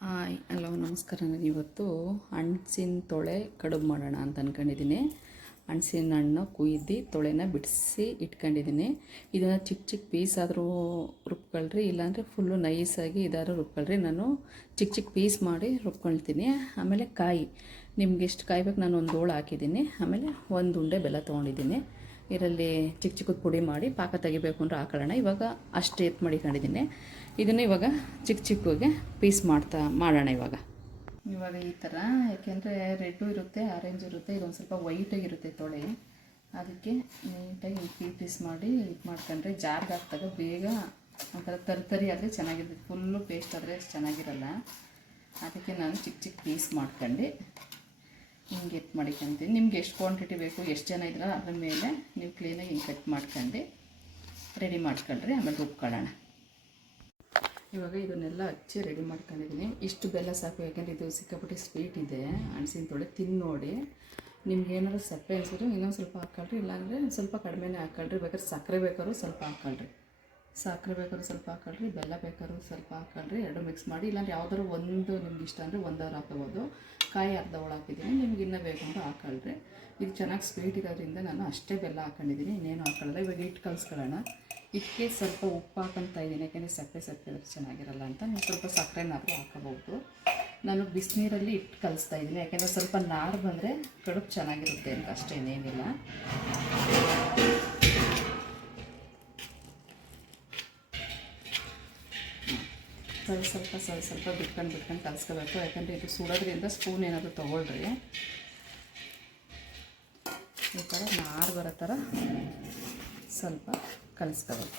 Hi hello ನಮಸ್ಕಾರ. ನಾನು ಇವತ್ತು ಹಣ್ಸಿನ ತೊಳೆ ಕಡುಬು ಮಾಡೋಣ ಅಂತ ಅಂದ್ಕೊಂಡಿದ್ದೀನಿ. ಹಣ್ಸಿನ ಹಣ್ಣು ಕುಯ್ದು ತೊಳೆನ ಬಿಡಿಸಿ ಇಟ್ಕೊಂಡಿದ್ದೀನಿ. ಇದನ್ನು ಚಿಕ್ಕ ಚಿಕ್ಕ ಪೀಸ್ ಆದರೂ ರುಬ್ಕೊಳ್ರಿ, ಇಲ್ಲಾಂದರೆ ಫುಲ್ಲು ನೈಸಾಗಿ ಇದಾದ್ರೂ ರುಬ್ಕೊಳ್ರಿ. ನಾನು ಚಿಕ್ಕ ಚಿಕ್ಕ ಪೀಸ್ ಮಾಡಿ ರುಬ್ಕೊಳ್ತೀನಿ. ಆಮೇಲೆ ಕಾಯಿ ನಿಮ್ಗೆ ಎಷ್ಟು ಕಾಯಿ ಬೇಕು ನಾನು ಒಂದು ಹೋಳು ಹಾಕಿದ್ದೀನಿ. ಆಮೇಲೆ ಒಂದು ಉಂಡೆ ಬೆಲ್ಲ ತೊಗೊಂಡಿದ್ದೀನಿ. ಇದರಲ್ಲಿ ಚಿಕ್ಕ ಚಿಕ್ಕದು ಪುಡಿ ಮಾಡಿ ಪಾಕ ತೆಗಿಬೇಕು ಅಂದರೆ ಹಾಕೊಳ್ಳೋಣ. ಇವಾಗ ಅಷ್ಟು ಎತ್ತು ಮಾಡಿಕೊಂಡಿದ್ದೀನಿ. ಇದನ್ನು ಇವಾಗ ಚಿಕ್ಕ ಚಿಕ್ಕಗೆ ಪೀಸ್ ಮಾಡೋಣ. ಇವಾಗ ಈ ಥರ, ಯಾಕೆಂದರೆ ರೆಡ್ಡು ಇರುತ್ತೆ, ಆರೆಂಜ್ ಇರುತ್ತೆ, ಇದೊಂದು ಸ್ವಲ್ಪ ವೈಟಾಗಿರುತ್ತೆ ತೊಳೆ. ಅದಕ್ಕೆ ನೀಟಾಗಿ ಪೀಸ್ ಮಾಡಿ ಇದು ಮಾಡ್ಕೊಂಡ್ರೆ ಜಾರ್ಗೆ ಹಾಕಿದಾಗ ಬೇಗ ಒಂಥರ ತರಿ ಆದರೆ ಚೆನ್ನಾಗಿರುತ್ತೆ. ಫುಲ್ಲು ಪೇಸ್ಟ್ ಆದರೆ ಚೆನ್ನಾಗಿರಲ್ಲ. ಅದಕ್ಕೆ ನಾನು ಚಿಕ್ಕ ಚಿಕ್ಕ ಪೀಸ್ ಮಾಡ್ಕೊಂಡು ಹಿಂಗೆ ಎತ್ತು ಮಾಡಿಕೊಂತೀನಿ. ನಿಮ್ಗೆ ಎಷ್ಟು ಕ್ವಾಂಟಿಟಿ ಬೇಕು, ಎಷ್ಟು ಜನ ಇದ್ರೆ ಅದ್ರ ಮೇಲೆ ನೀವು ಕ್ಲೀನಾಗಿ ಹಿಂಗೆ ಕಟ್ ಮಾಡ್ಕೊಂಡು ರೆಡಿ ಮಾಡ್ಕೊಂಡ್ರೆ ಆಮೇಲೆ ರುಬ್ಕೊಳ್ಳೋಣ. ಇವಾಗ ಇದನ್ನೆಲ್ಲ ಹಚ್ಚಿ ರೆಡಿ ಮಾಡ್ಕೊಂಡಿದ್ದೀನಿ. ಇಷ್ಟು ಬೆಲ್ಲ ಸಾಕು, ಯಾಕೆಂದರೆ ಇದು ಸಿಕ್ಕಾಪಟ್ಟೆ ಸ್ವೀಟ್ ಇದೆ. ಹಣ್ಸಿನ ತೊಳೆ ತಿಂದು ನೋಡಿ, ನಿಮ್ಗೆ ಏನಾದ್ರು ಸಪ್ಪೆ ಅನ್ಸಿದ್ರು ಇನ್ನೊಂದು ಸ್ವಲ್ಪ ಹಾಕ್ಕೊಳ್ರಿ, ಇಲ್ಲಾಂದರೆ ಸ್ವಲ್ಪ ಕಡಿಮೆನೇ ಹಾಕ್ಕೊಳ್ರಿ. ಬೇಕಾದ್ರೆ ಸಕ್ಕರೆ ಬೇಕಾದ್ರೂ ಸ್ವಲ್ಪ ಹಾಕ್ಕೊಳ್ರಿ, ಬೆಲ್ಲ ಬೇಕಾದ್ರೂ ಸ್ವಲ್ಪ ಹಾಕ್ಕೊಳ್ರಿ. ಎರಡು ಮಿಕ್ಸ್ ಮಾಡಿ, ಇಲ್ಲಾಂದ್ರೆ ಯಾವ್ದಾದ್ರು ಒಂದು ನಿಮ್ಗೆ ಇಷ್ಟ ಅಂದರೆ ಒಂದವ್ರು ಹಾಕೋಬೋದು. ಕಾಯಿ ಅರ್ಧ ಹೋಳು ಹಾಕಿದ್ದೀನಿ, ನಿಮ್ಗೆ ಇನ್ನೂ ಬೇಕು ಅಂತ ಹಾಕ್ಕೊಳ್ರಿ. ಇದು ಚೆನ್ನಾಗಿ ಸ್ವೀಟ್ ಇರೋದ್ರಿಂದ ನಾನು ಅಷ್ಟೇ ಬೆಲ್ಲ ಹಾಕ್ಕೊಂಡಿದ್ದೀನಿ, ಇನ್ನೇನು ಹಾಕೊಳ್ಳಲ್ಲ. ಇವಾಗ ಹಿಟ್ಟು ಕಲಿಸ್ಕೊಳ್ಳೋಣ. ಹಿಟ್ಟಿಗೆ ಸ್ವಲ್ಪ ಉಪ್ಪು ಹಾಕೊತ ಇದ್ದೀನಿ, ಯಾಕೆಂದರೆ ಸಕ್ಕರೆ ಇದ್ರೆ ಚೆನ್ನಾಗಿರಲ್ಲ ಅಂತ. ನೀವು ಸ್ವಲ್ಪ ಸಕ್ಕರೆನಾದರೂ ಹಾಕೋಬೋದು. ನಾನು ಬಿಸಿನೀರಲ್ಲಿ ಹಿಟ್ಟು ಕಲಿಸ್ತಾ ಇದ್ದೀನಿ, ಯಾಕೆಂದರೆ ಸ್ವಲ್ಪ ನಾರು ಬಂದರೆ ಕಡುಬು ಚೆನ್ನಾಗಿರುತ್ತೆ ಅಂತ, ಅಷ್ಟೇ, ಏನೇನಿಲ್ಲ. ಸ್ವಲ್ಪ ಬಿಟ್ಕೊಂಡು ಕಲಿಸ್ಕೋಬೇಕು. ಯಾಕಂದರೆ ಇದು ಸುಡೋದ್ರಿಂದ ಸ್ಪೂನ್ ಏನಾದರೂ ತೊಗೊಳ್ರಿ. ಈ ಥರ ನಾರು ಬರೋ ಥರ ಸ್ವಲ್ಪ ಕಲಿಸ್ಕೋಬೇಕು.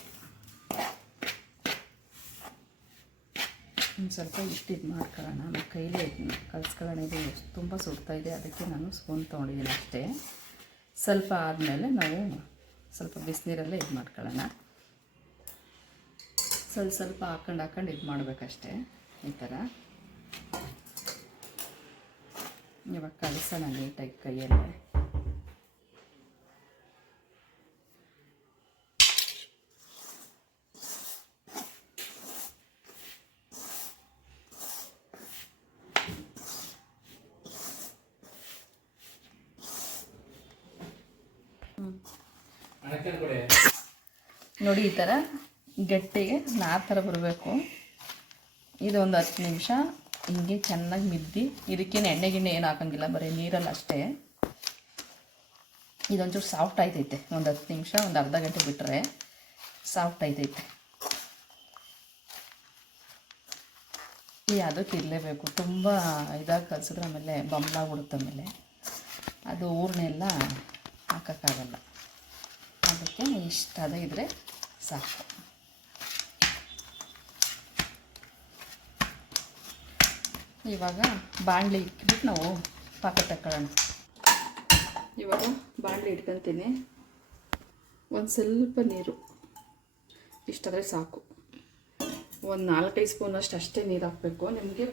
ಒಂದು ಸ್ವಲ್ಪ ಇದು ಮಾಡ್ಕೊಳ್ಳೋಣ. ಆಮೇಲೆ ಕೈಲೇ ಕಲಿಸ್ಕೊಳ್ಳೋಣ. ಇದು ತುಂಬ ಸುಡ್ತಾಯಿದೆ, ಅದಕ್ಕೆ ನಾನು ಸ್ಪೂನ್ ತೊಗೊಂಡಿದ್ದೀನಿ ಅಷ್ಟೇ. ಸ್ವಲ್ಪ ಆದಮೇಲೆ ನಾವು ಸ್ವಲ್ಪ ಬಿಸಿನೀರಲ್ಲೇ ಇದು ಮಾಡ್ಕೊಳ್ಳೋಣ. ಸ್ವಲ್ಪ ಹಾಕೊಂಡು ಇದು ಮಾಡಬೇಕಷ್ಟೇ. ಈ ಥರ ಇವಾಗ ಕಲಿಸೋಣ ನೀಟಾಗಿ ಕೈಯಲ್ಲೇ. ನೋಡಿ, ಈ ಥರ ಗಟ್ಟಿಗೆ ನಾರು ಥರ ಬರಬೇಕು. ಇದೊಂದು 10 ನಿಮಿಷ ಹಿಂಗೆ ಚೆನ್ನಾಗಿ ಮಿದ್ದಿ. ಇದಕ್ಕೇನು ಎಣ್ಣೆ ಗಿಣ್ಣೆ ಏನು ಹಾಕೋಂಗಿಲ್ಲ, ಬರೀ ನೀರಲ್ಲಿ ಅಷ್ಟೇ. ಇದೊಂಚೂರು ಸಾಫ್ಟ್ ಆಯ್ತೈತೆ. ಒಂದು 10 ನಿಮಿಷ, ಒಂದು ಅರ್ಧ ಗಂಟೆ ಬಿಟ್ಟರೆ ಸಾಫ್ಟ್ ಆಯ್ತೈತೆ. ಅದಕ್ಕೆ ಇರಲೇಬೇಕು. ತುಂಬ ಇದಾಗಿ ಕಲಿಸಿದ್ರೆ ಆಮೇಲೆ ಬಂಬ್ಲಾಗ್ಬಿಡುತ್ತೆ. ಆಮೇಲೆ ಅದು ಊರ್ನೆಲ್ಲ ಹಾಕೋಕ್ಕಾಗಲ್ಲ. ಅದಕ್ಕೆ ಇಷ್ಟ ಅದೇ ಇದ್ದರೆ ಸಾಕು. ಇವಾಗ ಬಾಣಲಿ ಇಟ್ಬಿಟ್ಟು ನಾವು ಪಾಕ ತಗೊಳ್ಳೋಣ. ಇವಾಗ ಬಾಣಲಿ ಇಟ್ಕೊತೀನಿ. ಒಂದು ಸ್ವಲ್ಪ ನೀರು ಇಷ್ಟಾದರೆ ಸಾಕು. ಒಂದು 4-5 ಸ್ಪೂನಷ್ಟು ಅಷ್ಟೇ ನೀರು ಹಾಕಬೇಕು. ನಿಮಗೆ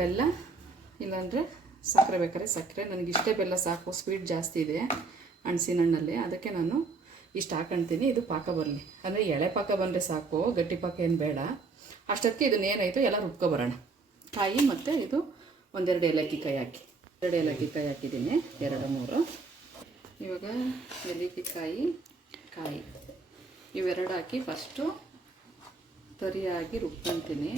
ಬೆಲ್ಲ ಇಲ್ಲಾಂದರೆ ಸಕ್ಕರೆ ಬೇಕಾದ್ರೆ ಸಕ್ಕರೆ. ನನಗಿಷ್ಟೇ ಬೆಲ್ಲ ಸಾಕು, ಸ್ವೀಟ್ ಜಾಸ್ತಿ ಇದೆ ಹಣ್ಸಿನ ಹಣ್ಣಲ್ಲಿ. ಅದಕ್ಕೆ ನಾನು ಇಷ್ಟು ಹಾಕೊಳ್ತೀನಿ. ಇದು ಪಾಕ ಬರಲಿ, ಅಂದರೆ ಎಳೆ ಪಾಕ ಬಂದರೆ ಸಾಕು, ಗಟ್ಟಿ ಪಾಕ ಏನು ಬೇಡ. ಅಷ್ಟೊತ್ತಿಗೆ ಇದನ್ನೇನಾಯಿತು ಎಲ್ಲ ರುಬ್ಕೊಬರೋಣ. ಕಾಯಿ ಮತ್ತು ಇದು 1-2 ಏಲಕ್ಕಿ ಕಾಯಿ ಹಾಕಿ, 2 ಏಲಕ್ಕಿ ಕಾಯಿ ಹಾಕಿದ್ದೀನಿ, 2-3. ಇವಾಗ ಏಲಕ್ಕಿ ಕಾಯಿ ಇವೆರಡು ಹಾಕಿ ಫಸ್ಟು ತರಿಯಾಗಿ ರುಬ್ಕೊತೀನಿ.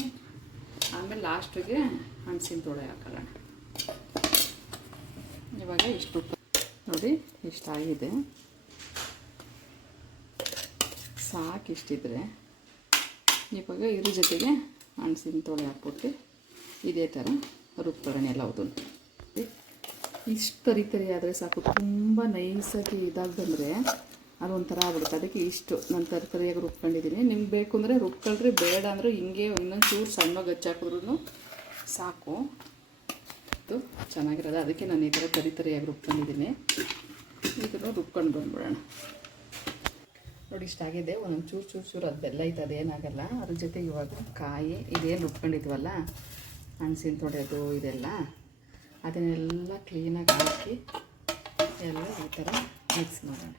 ಆಮೇಲೆ ಲಾಸ್ಟಿಗೆ ಹಣ್ಸಿನ ತೊಳೆ ಹಾಕೊಳ್ಳೋಣ. ಇವಾಗ ಇಷ್ಟು ನೋಡಿ, ಇಷ್ಟಾಗಿದೆ ಸಾಕು. ಇಷ್ಟಿದ್ರೆ ಇವಾಗ ಇದ್ರ ಜೊತೆಗೆ ಹಣ್ಸಿನ ತೊಳೆ ಹಾಕ್ಬಿಟ್ಟು ಇದೇ ಥರ ರುಬ್ಕೊಳ್ಳೋಣ ಎಲ್ಲವುದು. ಇಷ್ಟು ತರಿ ಆದರೆ ಸಾಕು. ತುಂಬ ನೈಸಾಗಿ ಇದಾಗಿ ಬಂದರೆ ಅದೊಂಥರ ಆಗ್ಬಿಡುತ್ತೆ. ಅದಕ್ಕೆ ಇಷ್ಟು ನಾನು ತರಿಯಾಗಿ ರುಬ್ಕೊಂಡಿದ್ದೀನಿ. ನಿಮ್ಗೆ ಬೇಕು ಅಂದರೆ ರುಬ್ಕೊಳ್ರಿ, ಬೇಡ ಅಂದರೆ ಹಿಂಗೆ ಇನ್ನೊಂದು ಚೂರು ಸಣ್ಣಗೆ ಹಚ್ಚಾಕಿದ್ರೂ ಸಾಕು. ಇದು ಚೆನ್ನಾಗಿರೋದು. ಅದಕ್ಕೆ ನಾನು ಈ ಥರ ತರಿಯಾಗಿ ರುಬ್ಕೊಂಡಿದ್ದೀನಿ. ಇದನ್ನು ರುಬ್ಕೊಂಡು ಬಂದ್ಬಿಡೋಣ. ನೋಡಿ, ಇಷ್ಟಾಗಿದೆ. ಒಂದೊಂದು ಚೂರು ಅದು ಬೆಲ್ಲ ಐತೆ, ಅದೇನಾಗಲ್ಲ. ಅದ್ರ ಜೊತೆ ಇವಾಗ ಕಾಯಿ ಇದೇನು ರುಬ್ಕೊಂಡಿದ್ವಲ್ಲ, ಹಣ್ಸಿನ ತೊಳೆದು ಇದೆಲ್ಲ, ಅದನ್ನೆಲ್ಲ ಕ್ಲೀನಾಗಿ ಹಾಕಿ ಎಲ್ಲ ಈ ಥರ ಮಿಕ್ಸ್ ಮಾಡೋಣ.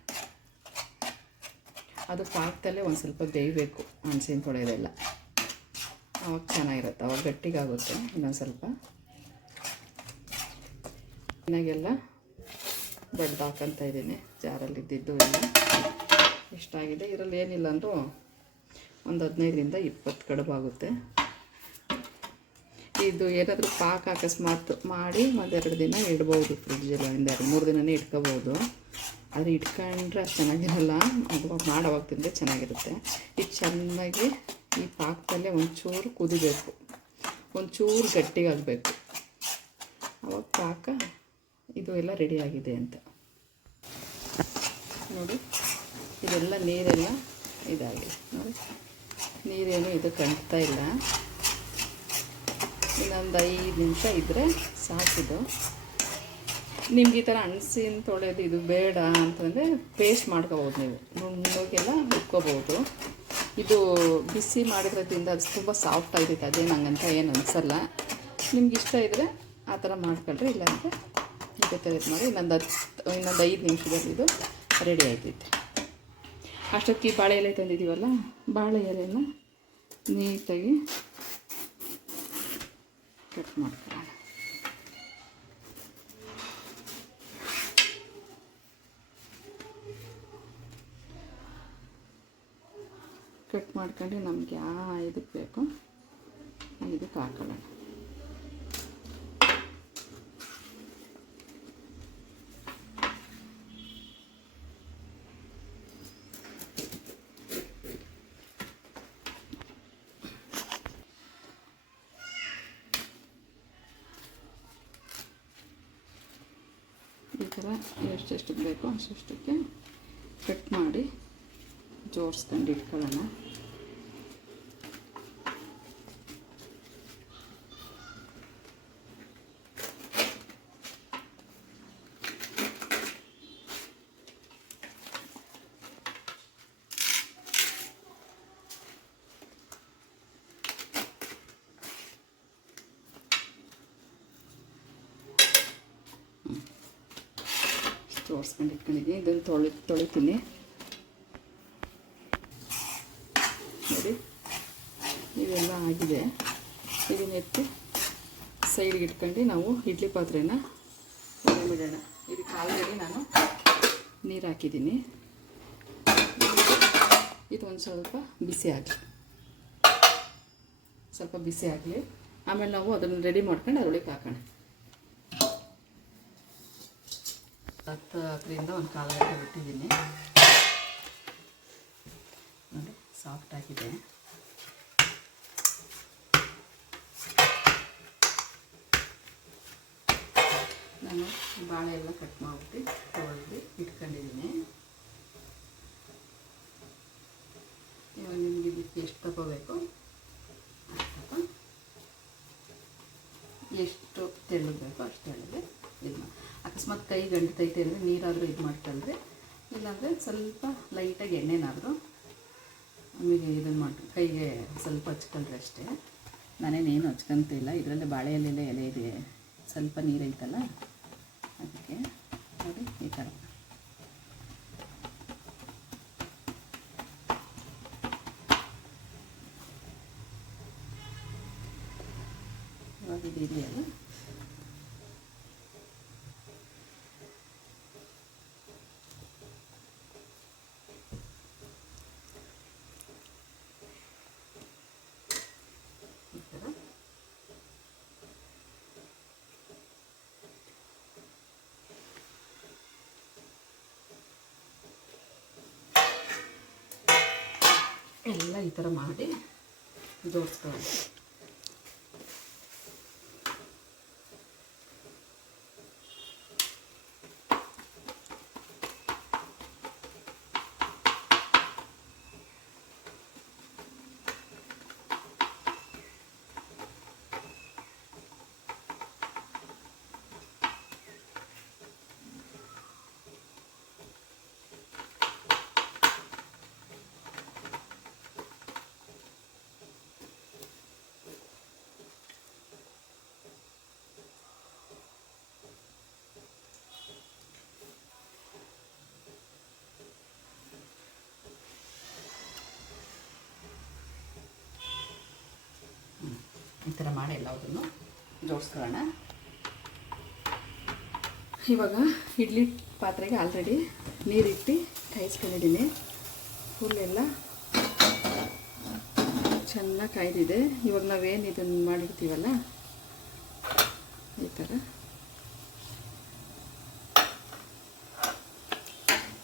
ಅದು ಪಾಕದಲ್ಲೇ ಒಂದು ಸ್ವಲ್ಪ ಬೇಯಬೇಕು ಹಣ್ಸಿನ ತೊಳೆದೆಲ್ಲ. ಅವಾಗ ಚೆನ್ನಾಗಿರುತ್ತೆ, ಅವಾಗ ಗಟ್ಟಿಗಾಗುತ್ತೆ. ಇನ್ನೊಂದು ಸ್ವಲ್ಪ ಚೆನ್ನಾಗೆಲ್ಲ ಬಡ್ದು ಹಾಕಂತ ಇದ್ದೀನಿ. ಜಾರಲ್ಲಿ ಇದ್ದಿದ್ದು ಎಲ್ಲ ಎಷ್ಟಾಗಿದೆ, ಇದರಲ್ಲಿ ಏನಿಲ್ಲ ಅಂದರೂ ಒಂದು 15ರಿಂದ 20 ಕಡುಬಾಗುತ್ತೆ. ಇದು ಏನಾದರೂ ಪಾಕ ಅಕಸ್ಮಾತ್ ಮಾಡಿ ಒಂದೆರಡು ದಿನ ಇಡ್ಬೋದು, ಫ್ರಿಡ್ಜಲ್ಲಿ ಒಂದೆರಡು 3 ದಿನವೇ ಇಟ್ಕೋಬೋದು. ಆದರೆ ಇಟ್ಕೊಂಡ್ರೆ ಅಷ್ಟು ಚೆನ್ನಾಗಿರಲ್ಲ, ಅದು ಮಾಡೋವಾಗ ತಿಂದರೆ ಚೆನ್ನಾಗಿರುತ್ತೆ. ಇದು ಚೆನ್ನಾಗಿ ಈ ಪಾಕದಲ್ಲೇ ಒಂಚೂರು ಕುದಿಬೇಕು, ಒಂಚೂರು ಗಟ್ಟಿಗಾಗಬೇಕು. ಆವಾಗ ಪಾಕ ಇದು ಎಲ್ಲ ರೆಡಿಯಾಗಿದೆ ಅಂತ ನೋಡಿ. ಇದೆಲ್ಲ ನೀರೆಲ್ಲ ಇದಾಗಿದೆ ನೋಡಿ, ನೀರೇನು ಇದು ಕಂಟ್ತಾ ಇಲ್ಲ. ಇನ್ನೊಂದು 5 ನಿಮಿಷ ಇದ್ದರೆ ಸಾಕಿದು. ನಿಮ್ಗೆ ಈ ಥರ ಹಣ್ಸಿನ ತೊಳೆಯೋದು ಇದು ಬೇಡ ಅಂತಂದರೆ ಪೇಸ್ಟ್ ಮಾಡ್ಕೋಬೋದು, ನೀವು ನುಣ್ಣಗೆಲ್ಲ ಹುರ್ಕೋಬೋದು. ಇದು ಬಿಸಿ ಮಾಡಿದ್ರದಿಂದ ಅದು ತುಂಬ ಸಾಫ್ಟ್ ಆಗಿರುತ್ತೆ, ಅದೇನು ಹಂಗಂತ ಏನು ಅನಿಸಲ್ಲ. ನಿಮ್ಗೆ ಇಷ್ಟ ಇದ್ದರೆ ಆ ಥರ ಮಾಡ್ಕೊಳ್ರಿ, ಇಲ್ಲಾಂದರೆ ಇದೇ ಥರ ಇದು ಮಾಡಿ ಇನ್ನೊಂದು 5 ನಿಮಿಷದಲ್ಲಿ ಇದು ರೆಡಿ ಆಯ್ತೈತೆ. ಅಷ್ಟೊತ್ತಿಗೆ ಬಾಳೆ ಎಲೆ ತಂದಿದ್ದೀವಲ್ಲ, ಬಾಳೆ ಎಲೆನ ನೀಟಾಗಿ ಕಟ್ ಮಾಡ್ಕೊಳ್ಳೋಣ. ಕಟ್ ಮಾಡ್ಕೊಂಡು ನಮ್ಗೆ ಯಾವ ಇದಕ್ಕೆ ಬೇಕು ಇದಕ್ಕೆ ಹಾಕೊಳ್ಳೋಣ. ಈ ಥರ ಎಷ್ಟೆಷ್ಟು ಬೇಕೋ ಅಷ್ಟಕ್ಕೆ ಕಟ್ ಮಾಡಿ ಜೋಡಿಸ್ಕೊಂಡು ಇಟ್ಕೊಳ್ಳೋಣ. ಜೋಡಿಸ್ಕೊಂಡು ಇಟ್ಕೊಂಡಿದ್ದೀನಿ. ಇದನ್ನು ತೊಳಿತೀನಿ ನೋಡಿ. ಇವೆಲ್ಲ ಆಗಿದೆ. ಇದನ್ನ ಎತ್ತಿ ಸೈಡ್ಗೆ ಇಟ್ಕೊಂಡು ನಾವು ಇಡ್ಲಿ ಪಾತ್ರೆನ ಬಿಡೋಣ. ಇದಕ್ಕೆ ಆಲ್ರೆಡಿ ನಾನು ನೀರು ಹಾಕಿದ್ದೀನಿ. ಇದು ಒಂದು ಸ್ವಲ್ಪ ಬಿಸಿ ಆಗಲಿ, ಆಮೇಲೆ ನಾವು ಅದನ್ನು ರೆಡಿ ಮಾಡ್ಕೊಂಡು ಅದರೊಳಗೆ ಹಾಕೋಣ. 10ರಿಂದ ಒಂದು 1/4 ಗಂಟೆ ಬಿಟ್ಟಿದ್ದೀನಿ ನೋಡಿ, ಸಾಫ್ಟ್ ಆಗಿದೆ. ನಾನು ಬಾಳೆ ಎಲ್ಲ ಕಟ್ ಮಾಡಿಬಿಟ್ಟು ತೊಳೆದು ಇಟ್ಕೊಂಡಿದ್ದೀನಿ. ಇವಾಗ ನಿಮಗೆ ಇದಕ್ಕೆ ಎಷ್ಟು ತಗೋಬೇಕು ಅಷ್ಟು, ಎಷ್ಟು ತೆಳ್ಳಗೆ ಬೇಕೋ ಅಷ್ಟು ತೆಳ್ಳಗೆ ಇದು ಮಾಡಿ. ಅಕಸ್ಮಾತ್ ಕೈ ಗಂಟೈತೆ ಅಂದರೆ ನೀರಾದರೂ ಇದು ಮಾಡ್ಕೊಂಡ್ರೆ, ಇಲ್ಲಾಂದರೆ ಸ್ವಲ್ಪ ಲೈಟಾಗಿ ಎಣ್ಣೆನಾದರೂ ಆಮೇಲೆ ಇದನ್ನು ಮಾಡಿ ಕೈಗೆ ಸ್ವಲ್ಪ ಹಚ್ಕೊಂಡ್ರೆ ಅಷ್ಟೇ. ನಾನೇನೇನು ಹಚ್ಕೊಂತಿಲ್ಲ, ಇದರಲ್ಲೇ ಬಾಳೆ ಎಲೆ ಇದೆ, ಸ್ವಲ್ಪ ನೀರೈತಲ್ಲ ಅದಕ್ಕೆ ನೋಡಿ ಈ ಥರ. ಇವಾಗ ಇದೆಯಲ್ಲ, ಎಲ್ಲ ಈ ಥರ ಮಾಡಿ ಜೋಡಿಸ್ಕೊಳ್ಳೋಣ. ಈ ಥರ ಮಾಡಿ ಎಲ್ಲದನ್ನು ಜೋಡಿಸ್ಕೊಳ್ಳೋಣ. ಇವಾಗ ಇಡ್ಲಿ ಪಾತ್ರೆಗೆ ಆಲ್ರೆಡಿ ನೀರಿಟ್ಟು ಕಾಯಿಸ್ಕೊಂಡಿದ್ದೀನಿ. ಫುಲ್ ಎಲ್ಲ ಚೆನ್ನಾಗಿ ಕಾಯ್ದಿದೆ. ಇವಾಗ ನಾವೇನು ಇದನ್ನು ಮಾಡಿರ್ತೀವಲ್ಲ ಈ ಥರ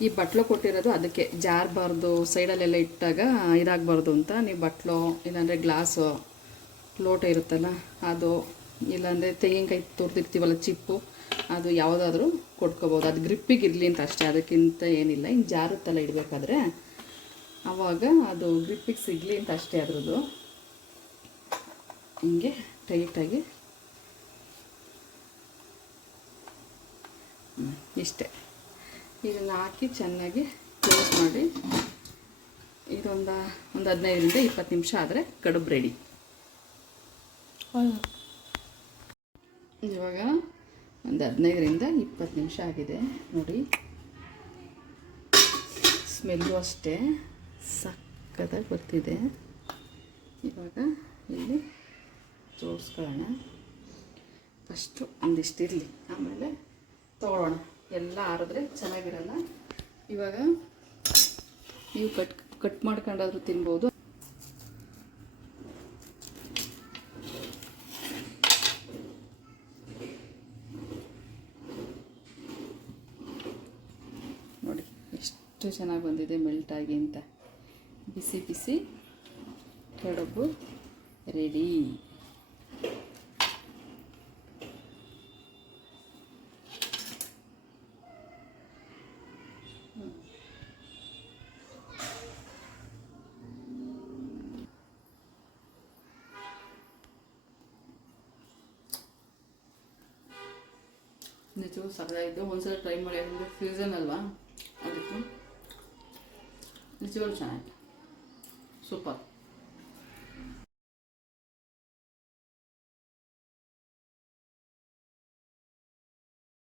ಈ ಬಟ್ಲು ಕೊಟ್ಟಿರೋದು ಅದಕ್ಕೆ ಜಾರಬಾರ್ದು, ಸೈಡಲ್ಲೆಲ್ಲ ಇಟ್ಟಾಗ ಇದಾಗಬಾರ್ದು ಅಂತ. ನೀವು ಬಟ್ಲು ಇಲ್ಲಾಂದರೆ ಗ್ಲಾಸು ಲೋಟ ಇರುತ್ತಲ್ಲ ಅದು, ಇಲ್ಲಾಂದರೆ ತೆಂಗಿನಕಾಯಿ ತುರಿದಿರ್ತೀವಲ್ಲ ಚಿಪ್ಪು, ಅದು ಯಾವುದಾದ್ರೂ ಕೊಟ್ಕೋಬೋದು. ಅದು ಗ್ರಿಪ್ಪಿಗೆ ಇರಲಿ ಅಂತ ಅಷ್ಟೇ, ಅದಕ್ಕಿಂತ ಏನಿಲ್ಲ. ಇನ್ನು ಜಾರುತ್ತಲ್ಲ ಇಡಬೇಕಾದ್ರೆ ಆವಾಗ ಅದು ಗ್ರಿಪ್ಪಿಗೆ ಸಿಗಲಿ ಅಂತ ಅಷ್ಟೇ. ಅದ್ರದ್ದು ಹಿಂಗೆ ಟೈಟಾಗಿ ಇಷ್ಟೇ. ಇದನ್ನು ಹಾಕಿ ಚೆನ್ನಾಗಿ ಕ್ಲೋಸ್ ಮಾಡಿ ಇದೊಂದು 15ರಿಂದ 20 ನಿಮಿಷ ಆದರೆ ಕಡುಬು ರೆಡಿ. ಇವಾಗ ಒಂದು 15ರಿಂದ 20 ನಿಮಿಷ ಆಗಿದೆ ನೋಡಿ. ಸ್ಮೆಲ್ಲು ಅಷ್ಟೇ ಸಕ್ಕತ್ತಾಗಿ ಬರ್ತಿದೆ. ಇವಾಗ ಇಲ್ಲಿ ಜೋಡಿಸ್ಕೊಳ್ಳೋಣ. ಫಸ್ಟು ಒಂದಿಷ್ಟಿರಲಿ, ಆಮೇಲೆ ತೊಗೊಳ್ಳೋಣ. ಎಲ್ಲ ಆರಿದ್ರೆ ಚೆನ್ನಾಗಿರಲ್ಲ. ಇವಾಗ ನೀವು ಕಟ್ ಮಾಡ್ಕೊಂಡಾದ್ರೂ ತಿನ್ಬೋದು. ನೋಡಿ ಎಷ್ಟು ಚೆನ್ನಾಗಿ ಬಂದಿದೆ ಮೆಲ್ಟಾಗಿ ಅಂತ. ಬಿಸಿ ಬಿಸಿ ಕಡುಬು ರೆಡಿ. ನಿಜವೂ ಸರಿಯಾಗಿದ್ದು. ಒಂದ್ಸಲ ಟ್ರೈ ಮಾಡಿ, ಅಂದರೆ ಸೀಸನ್ ಅಲ್ವಾ, ಅದಕ್ಕೆ ನಿಜವಾಗ್ಲೂ ಚೆನ್ನಾಗಿ ಸೂಪರ್.